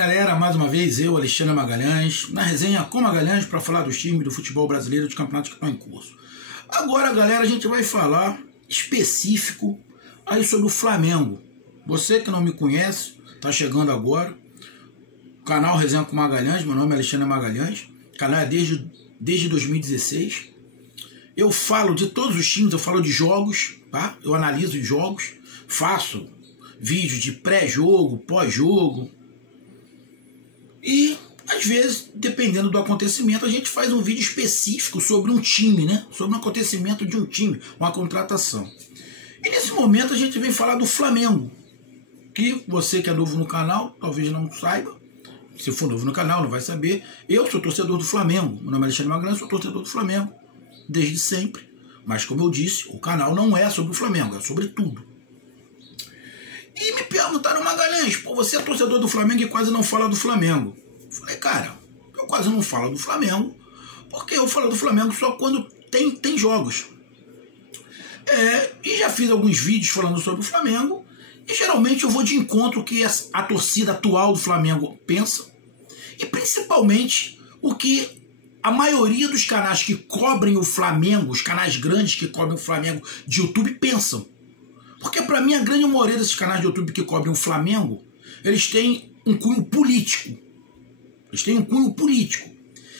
Fala galera, mais uma vez eu, Alexandre Magalhães, na resenha com Magalhães para falar dos times do futebol brasileiro de campeonatos que estão em curso. Agora galera, a gente vai falar específico aí sobre o Flamengo. Você que não me conhece, tá chegando agora, canal Resenha com Magalhães, meu nome é Alexandre Magalhães, canal é desde 2016. Eu falo de todos os times, eu falo de jogos, tá? Eu analiso os jogos, faço vídeos de pré-jogo, pós-jogo. E, às vezes, dependendo do acontecimento, a gente faz um vídeo específico sobre um time, né? Sobre um acontecimento de um time, uma contratação. E nesse momento a gente vem falar do Flamengo, que você que é novo no canal, talvez não saiba. Se for novo no canal, não vai saber. Eu sou torcedor do Flamengo. Meu nome é Alexandre Magalhães, sou torcedor do Flamengo desde sempre. Mas, como eu disse, o canal não é sobre o Flamengo, é sobre tudo. E me perguntaram, Magalhães, pô, você é torcedor do Flamengo e quase não fala do Flamengo. Eu falei, cara, eu quase não falo do Flamengo, porque eu falo do Flamengo só quando tem jogos. E já fiz alguns vídeos falando sobre o Flamengo, e geralmente eu vou de encontro o que a torcida atual do Flamengo pensa, e principalmente o que a maioria dos canais que cobrem o Flamengo, os canais grandes que cobrem o Flamengo de YouTube, pensam. Porque para mim a grande maioria desses canais de YouTube que cobrem o Flamengo, eles têm um cunho político.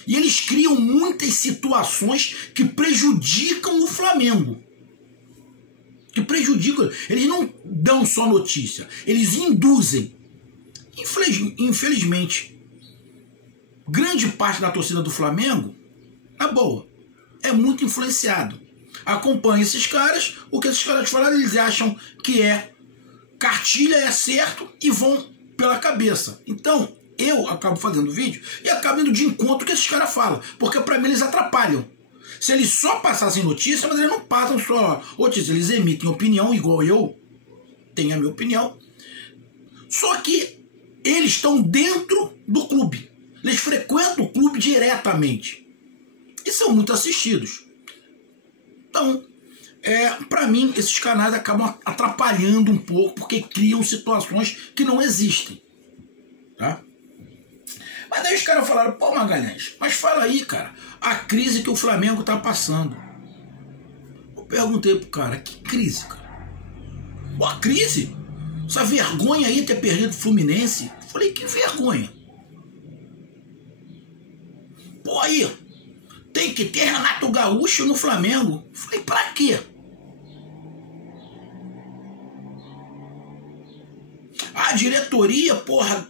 E eles criam muitas situações que prejudicam o Flamengo. Eles não dão só notícia, eles induzem. Infelizmente, grande parte da torcida do Flamengo, na boa, é muito influenciado. Acompanha esses caras, o que esses caras falaram, eles acham que cartilha é certo e vão pela cabeça. Então, eu acabo fazendo vídeo e acabo indo de encontro que esses caras falam, porque para mim eles atrapalham. Se eles só passassem notícia, mas eles não passam só notícia, eles emitem opinião, igual eu tenho a minha opinião, só que eles estão dentro do clube, eles frequentam o clube diretamente e são muito assistidos. Então, para mim, esses canais acabam atrapalhando um pouco, porque criam situações que não existem. Tá? Mas aí os caras falaram, pô Magalhães, mas fala aí, cara, a crise que o Flamengo tá passando. Eu perguntei pro cara, que crise, cara? Pô, a crise? Essa vergonha aí ter perdido o Fluminense? Eu falei, que vergonha? Pô, aí, tem que ter Renato Gaúcho no Flamengo. Eu falei, pra quê? A diretoria, porra,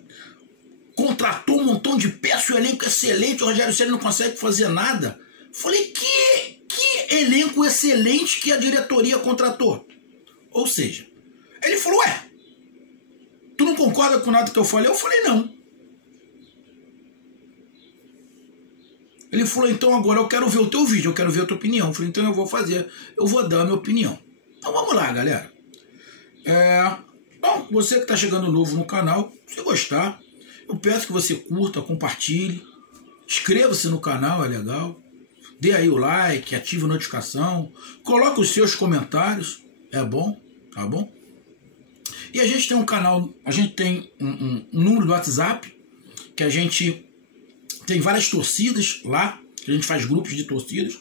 contratou um montão de peças, o elenco excelente, o Rogério Ceni não consegue fazer nada. Eu falei, que elenco excelente que a diretoria contratou? Ou seja, ele falou, tu não concorda com nada que eu falei? Eu falei, não. Ele falou, então agora eu quero ver o teu vídeo, eu quero ver a tua opinião. Eu falei, então eu vou dar a minha opinião. Então vamos lá, galera. Bom, você que está chegando novo no canal, se gostar, eu peço que você curta, compartilhe, inscreva-se no canal, é legal. Dê aí o like, ative a notificação, coloque os seus comentários, é bom, tá bom? E a gente tem um canal, a gente tem um número do WhatsApp, que a gente tem várias torcidas lá, a gente faz grupos de torcidas.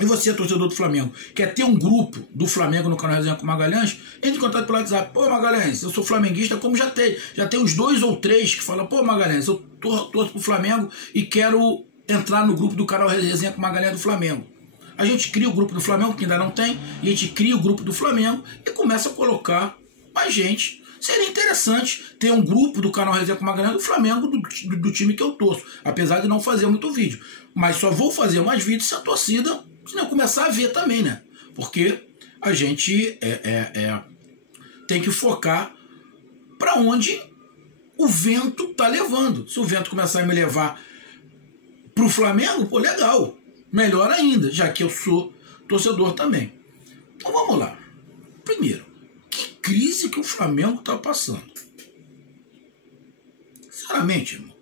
E você, torcedor do Flamengo, quer ter um grupo do Flamengo no canal Resenha com Magalhães? Entre em contato pelo WhatsApp. Pô, Magalhães, eu sou flamenguista, como já tem uns 2 ou 3 que falam, pô, Magalhães, eu torço pro Flamengo e quero entrar no grupo do canal Resenha com Magalhães do Flamengo. A gente cria o grupo do Flamengo, que ainda não tem, e a gente cria o grupo do Flamengo e começa a colocar mais gente. Seria interessante ter um grupo do canal Resenha com Magalhães do Flamengo, do time que eu torço, apesar de não fazer muito vídeo. Mas só vou fazer mais vídeos se a torcida começar a ver também, né? Porque a gente tem que focar para onde o vento tá levando. Se o vento começar a me levar pro Flamengo, pô, legal. Melhor ainda, já que eu sou torcedor também. Então vamos lá. Primeiro, que crise que o Flamengo tá passando? Sinceramente, irmão,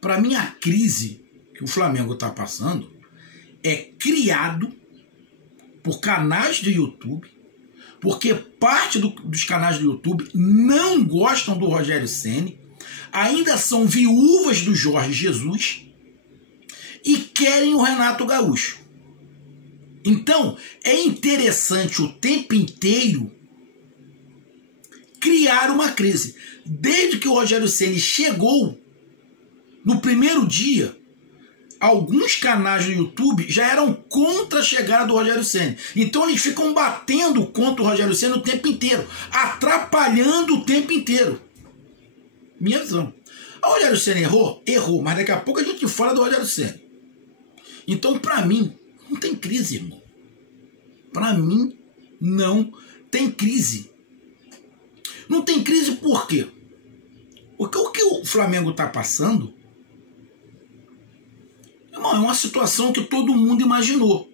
para mim a crise que o Flamengo tá passando é criado por canais do YouTube, porque parte dos canais do YouTube não gostam do Rogério Ceni, ainda são viúvas do Jorge Jesus e querem o Renato Gaúcho. Então, é interessante o tempo inteiro criar uma crise. Desde que o Rogério Ceni chegou, no primeiro dia, alguns canais do YouTube já eram contra a chegada do Rogério Ceni. Então eles ficam batendo contra o Rogério Ceni o tempo inteiro, atrapalhando o tempo inteiro. Minha visão. O Rogério Ceni errou? Errou, mas daqui a pouco a gente fala do Rogério Ceni. Então, pra mim, não tem crise, irmão. Pra mim, não tem crise. Não tem crise por quê? Porque o que o Flamengo tá passando, irmão, é uma situação que todo mundo imaginou.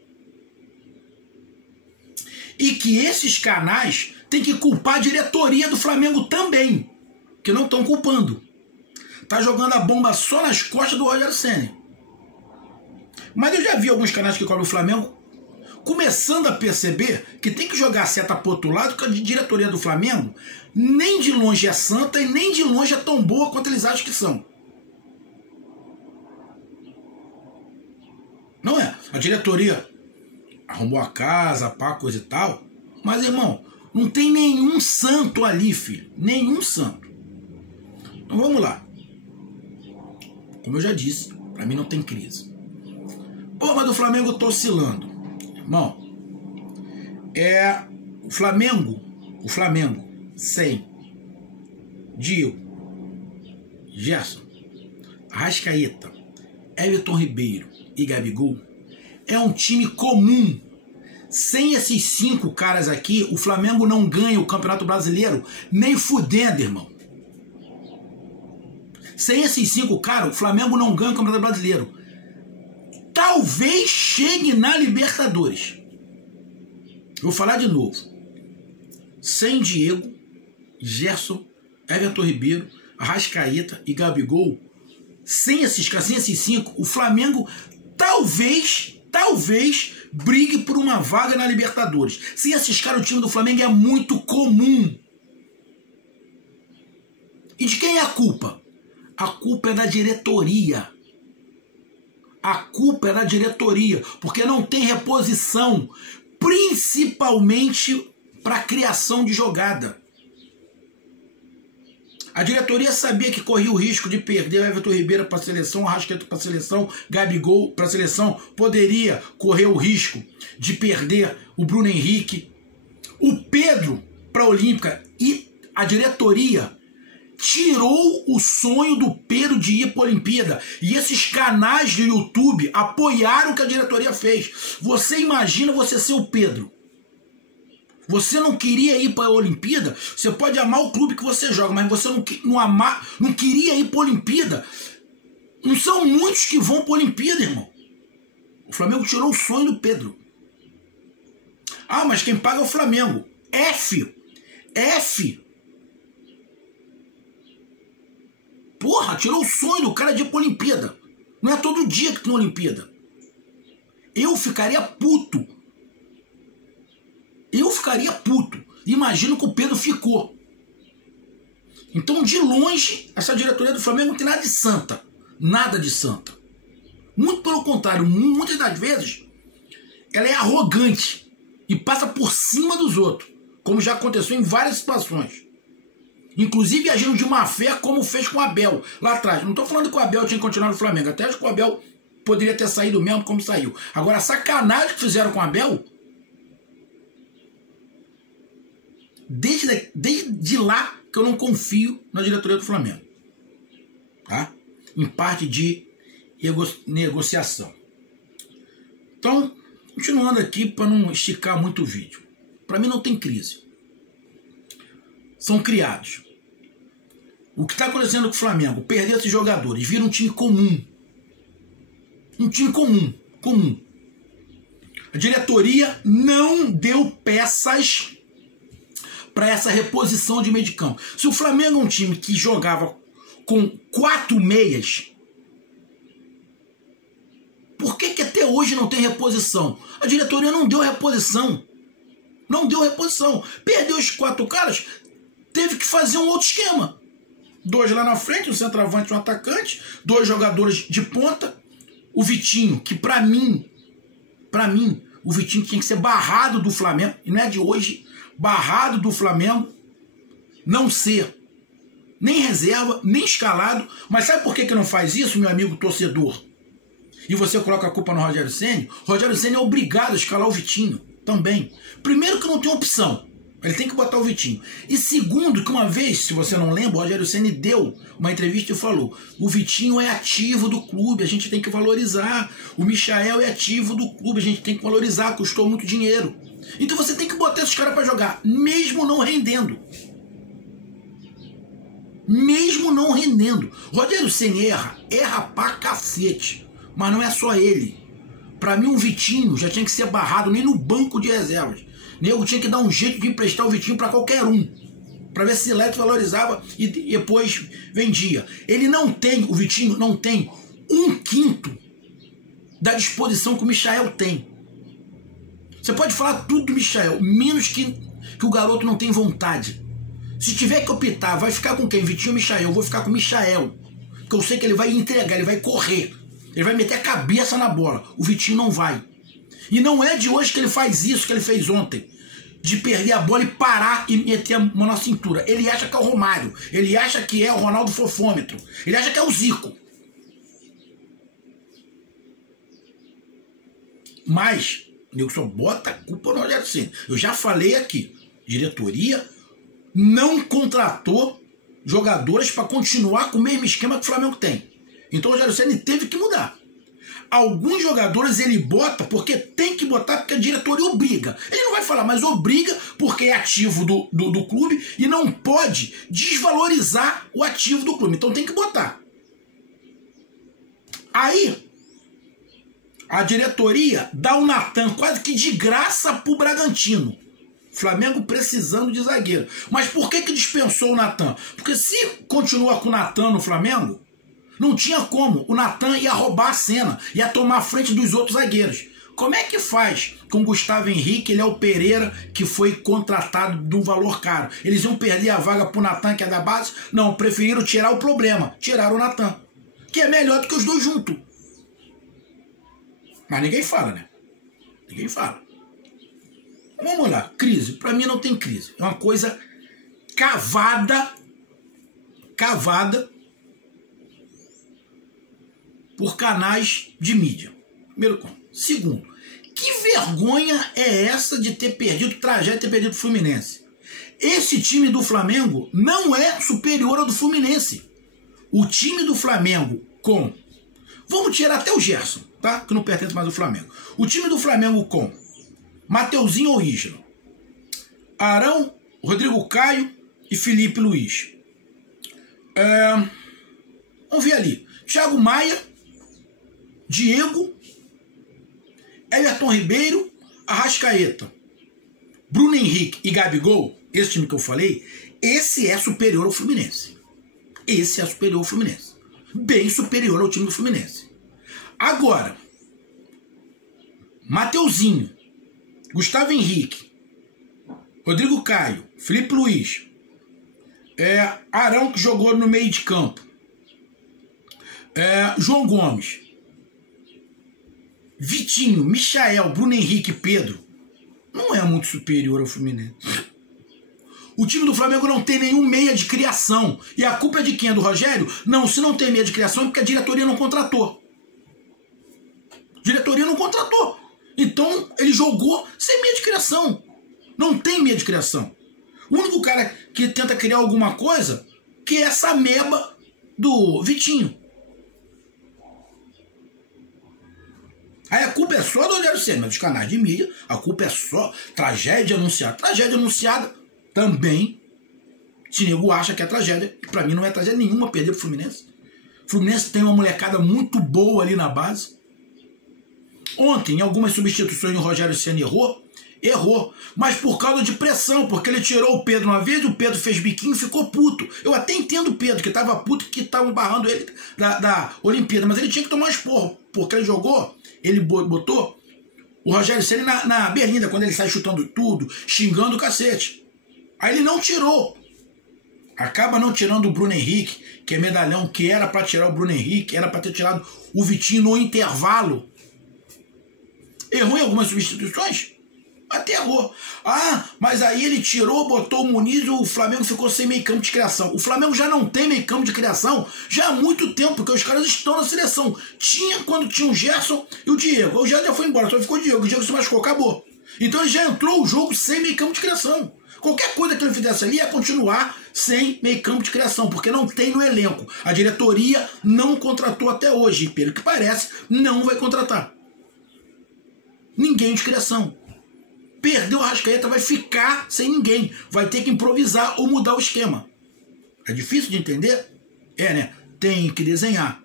E que esses canais têm que culpar a diretoria do Flamengo também, que não estão culpando. Tá jogando a bomba só nas costas do Rogério Ceni. Mas eu já vi alguns canais que cobrem o Flamengo começando a perceber que tem que jogar a seta pro outro lado, porque a diretoria do Flamengo nem de longe é santa e nem de longe é tão boa quanto eles acham que são. Não é? A diretoria arrumou a casa, pá, coisa e tal. Mas, irmão, não tem nenhum santo ali, filho. Nenhum santo. Então vamos lá. Como eu já disse, pra mim não tem crise. Pô, mas o Flamengo tá oscilando. Irmão, o Flamengo sem Diego, Gerson, Arrascaeta, Everton Ribeiro e Gabigol é um time comum. Sem esses 5 caras aqui, o Flamengo não ganha o Campeonato Brasileiro nem fudendo, irmão. Sem esses 5 caras, o Flamengo não ganha o Campeonato Brasileiro. Talvez chegue na Libertadores. Vou falar de novo. Sem Diego, Gerson, Everton Ribeiro, Arrascaeta e Gabigol, sem esses 5, o Flamengo talvez brigue por uma vaga na Libertadores. Sem esses caras, o time do Flamengo é muito comum. E de quem é a culpa? A culpa é da diretoria. A culpa é da diretoria, porque não tem reposição, principalmente para a criação de jogada. A diretoria sabia que corria o risco de perder o Everton Ribeiro para a seleção, o Arrascaeta para a seleção, Gabigol para a seleção, poderia correr o risco de perder o Bruno Henrique, o Pedro para a Olímpica, e a diretoria tirou o sonho do Pedro de ir para a Olimpíada. E esses canais do YouTube apoiaram o que a diretoria fez. Você imagina você ser o Pedro. Você não queria ir para a Olimpíada? Você pode amar o clube que você joga, mas você não queria ir para a Olimpíada. Não são muitos que vão para a Olimpíada, irmão. O Flamengo tirou o sonho do Pedro. Ah, mas quem paga é o Flamengo. F. Porra, tirou o sonho do cara de ir pra Olimpíada. Não é todo dia que tem Olimpíada. Eu ficaria puto. Imagino que o Pedro ficou. Então, de longe, essa diretoria do Flamengo não tem nada de santa. Nada de santa. Muito pelo contrário, muitas das vezes, ela é arrogante e passa por cima dos outros, como já aconteceu em várias situações. Inclusive agindo de má fé, como fez com o Abel lá atrás. Não estou falando que o Abel tinha que continuar no Flamengo. Até acho que o Abel poderia ter saído mesmo como saiu. Agora, a sacanagem que fizeram com o Abel, desde lá que eu não confio na diretoria do Flamengo. Tá? Em parte de negociação. Então, continuando aqui para não esticar muito o vídeo. Para mim não tem crise. São criados. O que está acontecendo com o Flamengo? Perder esses jogadores, vira um time comum. Um time comum. A diretoria não deu peças para essa reposição de meio de campo. Se o Flamengo é um time que jogava com 4 meias, por que até hoje não tem reposição? A diretoria não deu reposição. Perdeu os 4 caras, teve que fazer um outro esquema. 2 lá na frente, um centroavante e um atacante, 2 jogadores de ponta. O Vitinho, que pra mim, o Vitinho tinha que ser barrado do Flamengo, e não é de hoje, barrado do Flamengo, não ser nem reserva, nem escalado. Mas sabe por que não faz isso, meu amigo torcedor? E você coloca a culpa no Rogério Ceni? Rogério Ceni é obrigado a escalar o Vitinho também. Primeiro que não tem opção, ele tem que botar o Vitinho. E segundo, que uma vez, se você não lembra, o Rogério Ceni deu uma entrevista e falou: o Vitinho é ativo do clube, a gente tem que valorizar. O Michael é ativo do clube, a gente tem que valorizar, custou muito dinheiro. Então você tem que botar esses caras para jogar, mesmo não rendendo. Mesmo não rendendo. Rogério Ceni erra pra cacete. Mas não é só ele. Pra mim, um Vitinho já tinha que ser barrado nem no banco de reservas. Nego tinha que dar um jeito de emprestar o Vitinho pra qualquer um. Pra ver se Leto valorizava e depois vendia. Ele não tem, o Vitinho não tem 1/5 da disposição que o Michael tem. Você pode falar tudo do Michael, menos que o garoto não tem vontade. Se tiver que optar, vai ficar com quem? Vitinho ou Michael? Eu vou ficar com o Michael. Porque eu sei que ele vai entregar, ele vai correr. Ele vai meter a cabeça na bola. O Vitinho não vai. E não é de hoje que ele faz isso que ele fez ontem. De perder a bola e parar e meter a mão na cintura. Ele acha que é o Romário. Ele acha que é o Ronaldo Fofômetro. Ele acha que é o Zico. Mas, eu só bota a culpa no Rogério Ceni. Eu já falei aqui. Diretoria não contratou jogadores para continuar com o mesmo esquema que o Flamengo tem. Então o Rogério Ceni teve que mudar. Alguns jogadores ele bota porque tem que botar, porque a diretoria obriga. Ele não vai falar, mas obriga porque é ativo do clube e não pode desvalorizar o ativo do clube. Então tem que botar. Aí, a diretoria dá o Natan quase que de graça pro Bragantino. Flamengo precisando de zagueiro. Mas por que dispensou o Natan? Porque se continua com o Natan no Flamengo, não tinha como. O Natan ia roubar a cena, ia tomar a frente dos outros zagueiros. Como é que faz com o Gustavo Henrique, ele é o Pereira, que foi contratado de um valor caro? Eles iam perder a vaga pro Natan, que é da base? Não, preferiram tirar o problema. Tiraram o Natan, que é melhor do que os dois juntos. Mas ninguém fala, né? Ninguém fala. Vamos lá, crise. Para mim não tem crise. É uma coisa cavada por canais de mídia. Primeiro ponto. Segundo, que vergonha é essa de ter perdido, tragédia de ter perdido o Fluminense? Esse time do Flamengo não é superior ao do Fluminense. O time do Flamengo com... Vamos tirar até o Gerson, tá? Que não pertence mais ao Flamengo. O time do Flamengo com Mateuzinho ou Isla, Arão, Rodrigo Caio e Felipe Luiz. Vamos ver ali. Thiago Maia, Diego, Everton Ribeiro, Arrascaeta, Bruno Henrique e Gabigol. Esse time que eu falei, esse é superior ao Fluminense. Esse é superior ao Fluminense. Bem superior ao time do Fluminense. Agora, Mateuzinho, Gustavo Henrique, Rodrigo Caio, Felipe Luiz, Arão, que jogou no meio de campo, João Gomes, Vitinho, Michael, Bruno Henrique e Pedro, não é muito superior ao Fluminense. O time do Flamengo não tem nenhum meia de criação. E a culpa é de quem? É do Rogério? Não, se não tem meia de criação é porque a diretoria não contratou. A diretoria não contratou. Então ele jogou sem meia de criação. Não tem meia de criação. O único cara que tenta criar alguma coisa que é essa meba do Vitinho. Aí a culpa é só do Rogério Ceni, mas dos canais de mídia, a culpa é só tragédia anunciada. Tragédia anunciada também, se nego acha que é tragédia, e pra mim não é tragédia nenhuma perder pro Fluminense. O Fluminense tem uma molecada muito boa ali na base. Ontem, em algumas substituições, o Rogério Ceni errou, mas por causa de pressão, porque ele tirou o Pedro uma vez, o Pedro fez biquinho e ficou puto. Eu até entendo o Pedro, que tava puto, que estavam barrando ele da Olimpíada, mas ele tinha que tomar um esporro, porque ele jogou, ele botou o Rogério Ceni na berlinda, quando ele sai chutando tudo, xingando o cacete. Aí ele não tirou. Acaba não tirando o Bruno Henrique, que é medalhão, que era para tirar o Bruno Henrique, era para ter tirado o Vitinho no intervalo. Errou em algumas substituições? Até errou. Ah, mas aí ele tirou, botou o Muniz e o Flamengo ficou sem meio campo de criação. O Flamengo já não tem meio campo de criação já há muito tempo, porque os caras estão na seleção. Tinha quando tinha o Gerson e o Diego. O Gerson já foi embora, só ficou o Diego. O Diego se machucou, acabou. Então ele já entrou o jogo sem meio campo de criação. Qualquer coisa que ele fizesse ali ia continuar sem meio campo de criação, porque não tem no elenco. A diretoria não contratou até hoje, e pelo que parece, não vai contratar ninguém de criação. Perdeu o Arrascaeta, vai ficar sem ninguém. Vai ter que improvisar ou mudar o esquema. É difícil de entender? É, né? Tem que desenhar.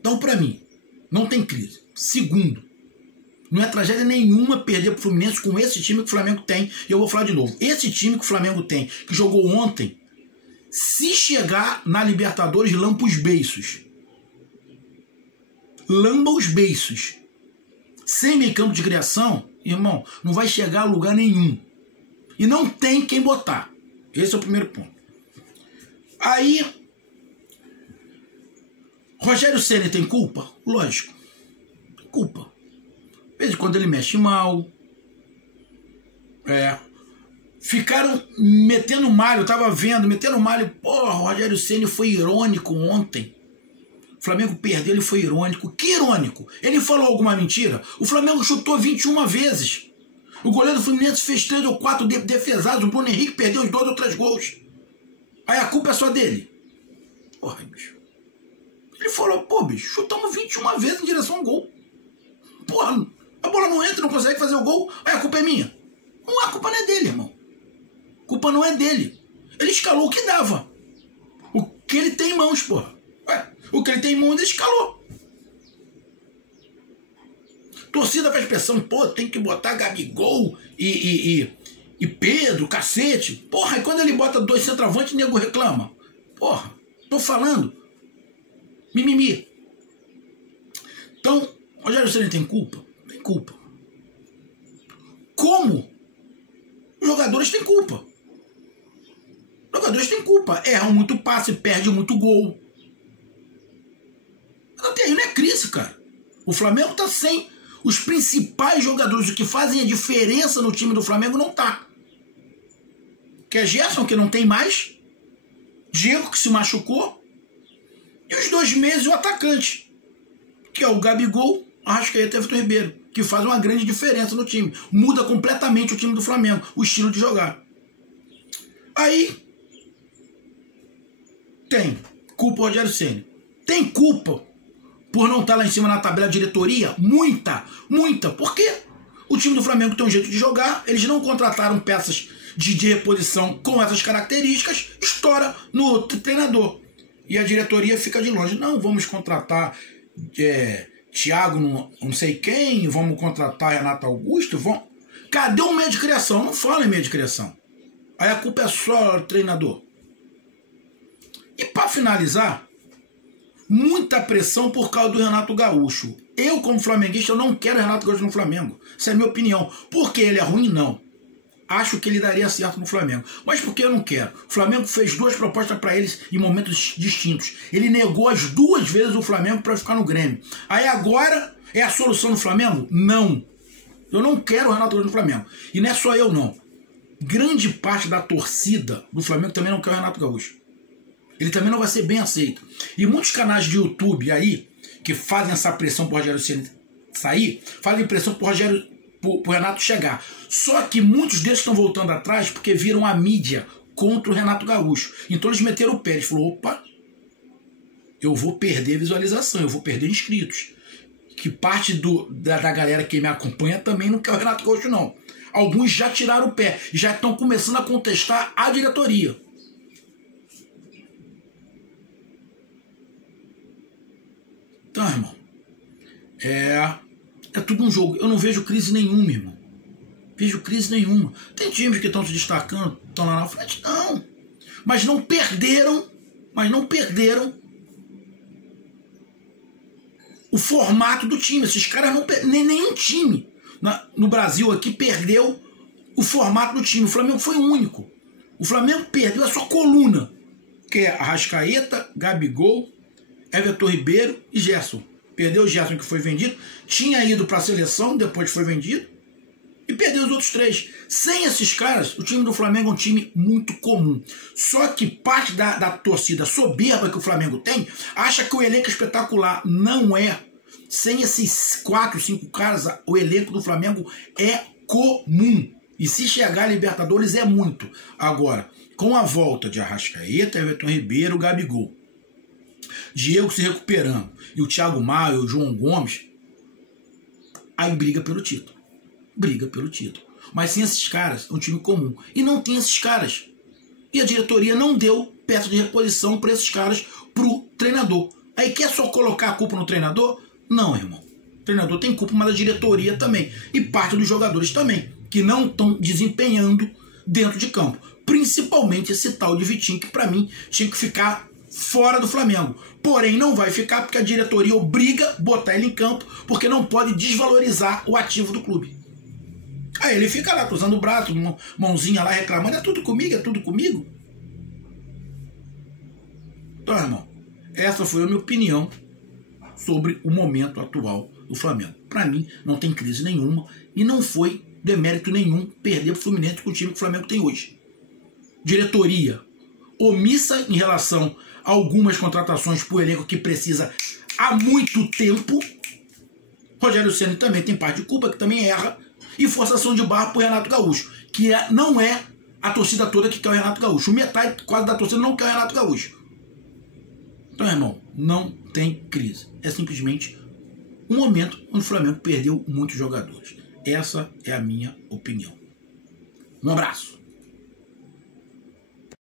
Então, para mim, não tem crise. Segundo, não é tragédia nenhuma perder pro Fluminense com esse time que o Flamengo tem. E eu vou falar de novo. Esse time que o Flamengo tem, que jogou ontem, se chegar na Libertadores, lampa os beiços. Lamba os beiços. Sem meio campo de criação, irmão, não vai chegar a lugar nenhum. E não tem quem botar. Esse é o primeiro ponto. Aí, Rogério Ceni tem culpa? Lógico. Culpa. De vez em quando ele mexe mal. Ficaram metendo malho, eu tava vendo, metendo malho. Porra, o Rogério Ceni foi irônico ontem. O Flamengo perdeu, ele foi irônico. Que irônico? Ele falou alguma mentira? O Flamengo chutou 21 vezes. O goleiro do Fluminense fez 3 ou 4 defesados. O Bruno Henrique perdeu os 2 ou 3 gols. Aí a culpa é só dele. Porra, bicho. Ele falou, pô, bicho, chutamos 21 vezes em direção ao gol. Porra, a bola não entra, não consegue fazer o gol. Aí a culpa é minha. Não, a culpa não é dele, irmão. A culpa não é dele. Ele escalou o que dava. O que ele tem em mãos, porra. O que ele tem em mão, ele escalou. Torcida faz pressão, pô, tem que botar Gabigol e Pedro, cacete. Porra, e quando ele bota 2 centroavantes, o nego reclama. Porra, tô falando. Mimimi. Então, Rogério Ceni tem culpa? Tem culpa. Como? Os jogadores têm culpa. Os jogadores têm culpa. Erram muito passe, perdem muito gol. Até aí não é crise, cara. O Flamengo tá sem os principais jogadores, o que fazem a diferença no time do Flamengo não tá. Que é Gerson, que não tem mais. Diego, que se machucou. E os 2 meses o atacante, que é o Gabigol, Arrascaeta e Everton Ribeiro, que faz uma grande diferença no time. Muda completamente o time do Flamengo, o estilo de jogar. Aí tem culpa o Rogério Ceni. Tem culpa por não estar lá em cima na tabela da diretoria? Muita, muita. Por quê? O time do Flamengo tem um jeito de jogar, eles não contrataram peças de reposição com essas características, estoura no treinador. E a diretoria fica de longe. Não, vamos contratar Thiago não sei quem, vamos contratar Renato Augusto, vamos... Cadê o meio de criação? Não fala em meio de criação. Aí a culpa é só do treinador. E para finalizar, muita pressão por causa do Renato Gaúcho. Eu, como flamenguista, eu não quero o Renato Gaúcho no Flamengo. Essa é a minha opinião. Porque ele é ruim? Não. Acho que ele daria certo no Flamengo. Mas por que eu não quero? O Flamengo fez 2 propostas para eles em momentos distintos. Ele negou as 2 vezes o Flamengo para ficar no Grêmio. Aí agora é a solução no Flamengo? Não. Eu não quero o Renato Gaúcho no Flamengo. E não é só eu, não. Grande parte da torcida do Flamengo também não quer o Renato Gaúcho. Ele também não vai ser bem aceito. E muitos canais de YouTube aí, que fazem essa pressão pro Rogério Ceni sair, fazem pressão pro Renato chegar. Só que muitos deles estão voltando atrás porque viram a mídia contra o Renato Gaúcho. Então eles meteram o pé. Eles falaram, opa, eu vou perder visualização, eu vou perder inscritos. Que parte da galera que me acompanha também não quer o Renato Gaúcho, não. Alguns já tiraram o pé, já estão começando a contestar a diretoria. Então, irmão, é tudo um jogo. Eu não vejo crise nenhuma, irmão. Vejo crise nenhuma. Tem times que estão se destacando, estão lá na frente? Não. Mas não perderam o formato do time. Esses caras não nenhum time no Brasil aqui perdeu o formato do time. O Flamengo foi o único. O Flamengo perdeu a sua coluna, que é Arrascaeta, Gabigol, Everton Ribeiro e Gerson. Perdeu o Gerson, que foi vendido, tinha ido para a seleção, depois foi vendido, e perdeu os outros 3. Sem esses caras, o time do Flamengo é um time muito comum. Só que parte da torcida soberba que o Flamengo tem, acha que o elenco é espetacular. Não é. Sem esses 4, 5 caras, o elenco do Flamengo é comum. E se chegar a Libertadores é muito. Agora, com a volta de Arrascaeta, Everton Ribeiro, Gabigol, Diego se recuperando, e o Thiago Maia, o João Gomes, aí briga pelo título. Briga pelo título. Mas sem esses caras, é um time comum. E não tem esses caras. E a diretoria não deu peça de reposição para esses caras pro treinador. Aí quer só colocar a culpa no treinador? Não, irmão. O treinador tem culpa, mas a diretoria também. E parte dos jogadores também, que não estão desempenhando dentro de campo. Principalmente esse tal de Vitinho, que para mim tinha que ficar fora do Flamengo. Porém, não vai ficar porque a diretoria obriga a botar ele em campo, porque não pode desvalorizar o ativo do clube. Aí ele fica lá cruzando o braço, mãozinha lá reclamando, é tudo comigo, é tudo comigo. Então, irmão, essa foi a minha opinião sobre o momento atual do Flamengo. Para mim, não tem crise nenhuma e não foi demérito nenhum perder pro Fluminense com o time que o Flamengo tem hoje. Diretoria omissa em relação a algumas contratações pro elenco que precisa há muito tempo. Rogério Ceni também tem parte de culpa, que também erra. E forçação de barra pro Renato Gaúcho, que não é a torcida toda que quer o Renato Gaúcho. Metade quase da torcida não quer o Renato Gaúcho. Então, irmão, não tem crise. É simplesmente um momento onde o Flamengo perdeu muitos jogadores. Essa é a minha opinião. Um abraço.